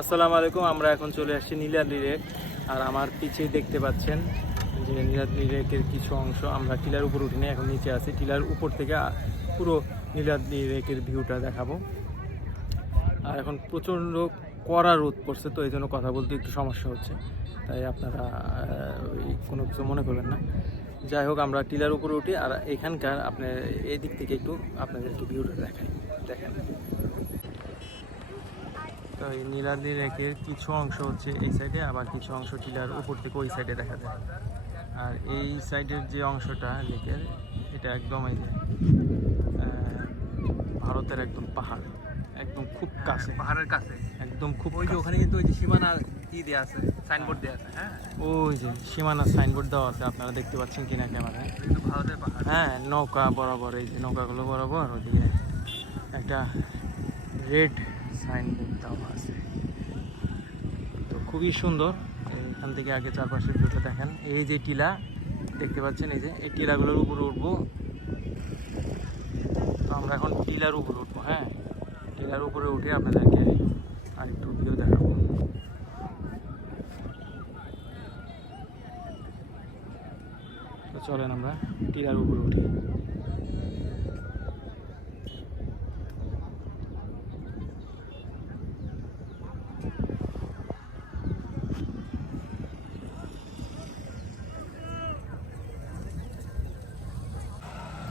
আসসালামু আলাইকুম। আমরা এখন চলে আসছি নীলাদ্রি লেক। আর আমার পিছিয়ে দেখতে পাচ্ছেন যে নীলাদ্রি লেকের কিছু অংশ। আমরা টিলার উপর উঠিনি, এখন নিচে আছি। টিলার উপর থেকে পুরো নীলাদ্রি লেকের ভিউটা দেখাবো। আর এখন প্রচণ্ড কড়া রোদ পড়ছে, তো এই জন্য কথা বলতে একটু সমস্যা হচ্ছে, তাই আপনারা কোনো কিছু মনে করবেন না। যাই হোক, আমরা টিলার উপরে উঠি আর এখানকার আপনার এই দিক থেকে একটু আপনাদেরকে ভিউটা দেখেন। তো এই নীলাদ্রি লেকের কিছু অংশ হচ্ছে এই সাইডে, আবার কিছু অংশ টিলার উপর থেকে ওই সাইডে দেখা যায়। আর এই সাইডের যে অংশটা লেকের, এটা একদম এই যে ভারতের একদম পাহাড়, একদম খুব কাছে, পাহাড়ের কাছে একদম খুব ওই যে কাছে। ওখানে কিন্তু ওই যে সীমানা দেওয়া আছে, সাইনবোর্ড দেওয়া আছে। হ্যাঁ, ওই যে সীমানা সাইনবোর্ড দেওয়া আছে, আপনারা দেখতে পাচ্ছেন কিনা ক্যামেরায়। কিন্তু ভারতের পাহাড়। হ্যাঁ, নৌকা বরাবর, এই যে নৌকাগুলো বরাবর ওদিকে একটা রেড সাইনবোর্ড দেওয়া আছে। তো খুবই সুন্দর। এখান থেকে আগে চারপাশের ভিউটা দেখেন। এই যে টিলা দেখতে পাচ্ছেন, এই যে এই টিলাগুলোর উপরে উঠবো। তো আমরা এখন টিলার উপরে উঠবো। হ্যাঁ, টিলার উপরে উঠে আপনাদেরকে আরেকটু ভিউ দেখাবো। তো চলেন আমরা টিলার উপরে উঠি।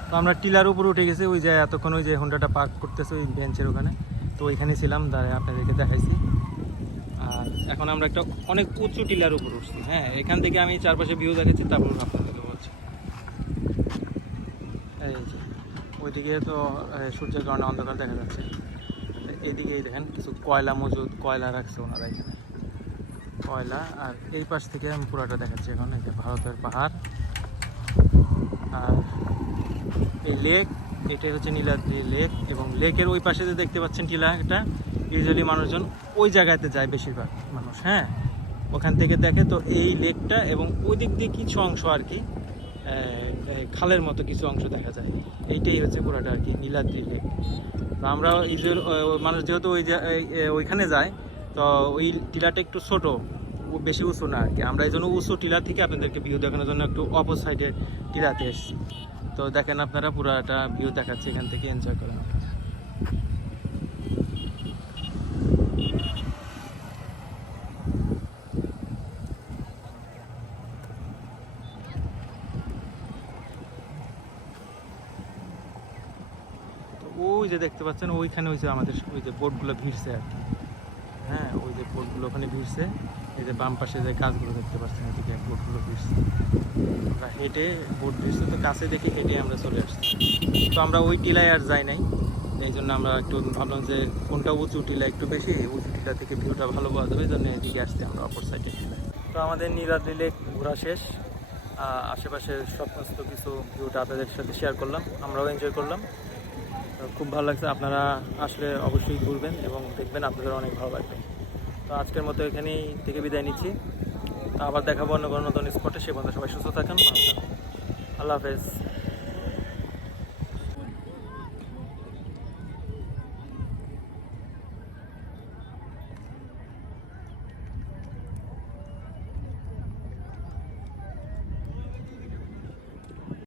তো আমরা টিলার উপরে উঠে গেছি। ওই যে এতক্ষণ ওই যে হোন্ডাটা পার্ক করতেছে ওই বেঞ্চের ওখানে, তো ওইখানে ছিলাম, দাঁড়ায় আপনাদেরকে দেখাইছি। আর এখন আমরা একটা অনেক উঁচু টিলার উপর উঠছি। হ্যাঁ, এখান থেকে আমি চারপাশে ভিউ দেখাচ্ছি, তারপর আপনাদেরকে বলছি। এই যে ওইদিকে তো সূর্যের কারণে অন্ধকার দেখা যাচ্ছে। এইদিকেই দেখেন কিছু কয়লা মজুদ, কয়লা রাখছে ওনারা এখানে, কয়লা। আর এই পাশ থেকে আমি পুরাটা দেখাচ্ছি এখন। এই যে ভারতের পাহাড় আর এই লেক, এটাই হচ্ছে নীলাদ্রি লেক। এবং লেকের ওই পাশে যে দেখতে পাচ্ছেন টিলাটা, ইউজুয়ালি মানুষজন ওই জায়গাতে যায় বেশিরভাগ মানুষ। হ্যাঁ, ওখান থেকে দেখে। তো এই লেকটা এবং ওই দিক দিয়ে কিছু অংশ আর কি খালের মতো কিছু অংশ দেখা যায়। এইটাই হচ্ছে পুরাটা আর কি নীলাদ্রি লেক। তো আমরা মানুষ যেহেতু ওইখানে যায়, তো ওই টিলাটা একটু ছোটো, বেশি উঁচু না আর কি। আমরা এই জন্য উঁচু টিলা থেকে আপনাদেরকে ভিউ দেখানোর জন্য একটু অপর সাইডের টিলাতে এসেছি। তো দেখেন, আপনারা পুরাটা ভিউ দেখাচ্ছে, এখান থেকে এনজয় করেন। তো ওই যে দেখতে পাচ্ছেন, ওইখানে ওই যে আমাদের ওই যে বোটগুলো ভিড়ছে আর কি। হ্যাঁ, ওই যে বোটগুলো ওখানে ভিড়ছে। এই যে বাম পাশে যে গাছগুলো দেখতে পাচ্ছেন, এদিকে বোটগুলো ভিড়ছে। আমরা হেঁটে বোট ভিড়ছে, তো কাছে দেখে হেঁটে আমরা চলে আসছি। তো আমরা ওই টিলায় আর যাই নাই, এই জন্য আমরা একটু ভাবলাম যে কোনটা উঁচু টিলা, একটু বেশি উঁচু টিলা থেকে ভিউটা ভালো পাওয়া যাবে, এই জন্য এদিকে আসতে আমরা অপর সাইডে টিলায়। তো আমাদের নীলাদ্রি লেক ঘোরা শেষ। আশেপাশের সমস্ত কিছু ভিউটা আপনাদের সাথে শেয়ার করলাম, আমরাও এনজয় করলাম। তো খুব ভালো লাগছে। আপনারা আসলে অবশ্যই ঘুরবেন এবং দেখবেন, আপনাদের অনেক ভালো লাগবে। তো আজকের মতো এখানেই থেকে বিদায় নিচ্ছি। তো আবার দেখাবো অন্য কোনো নতুন স্পটে। সে পর্যন্ত সবাই সুস্থ থাকেন, ভালো থাকুন। আল্লাহ হাফেজ।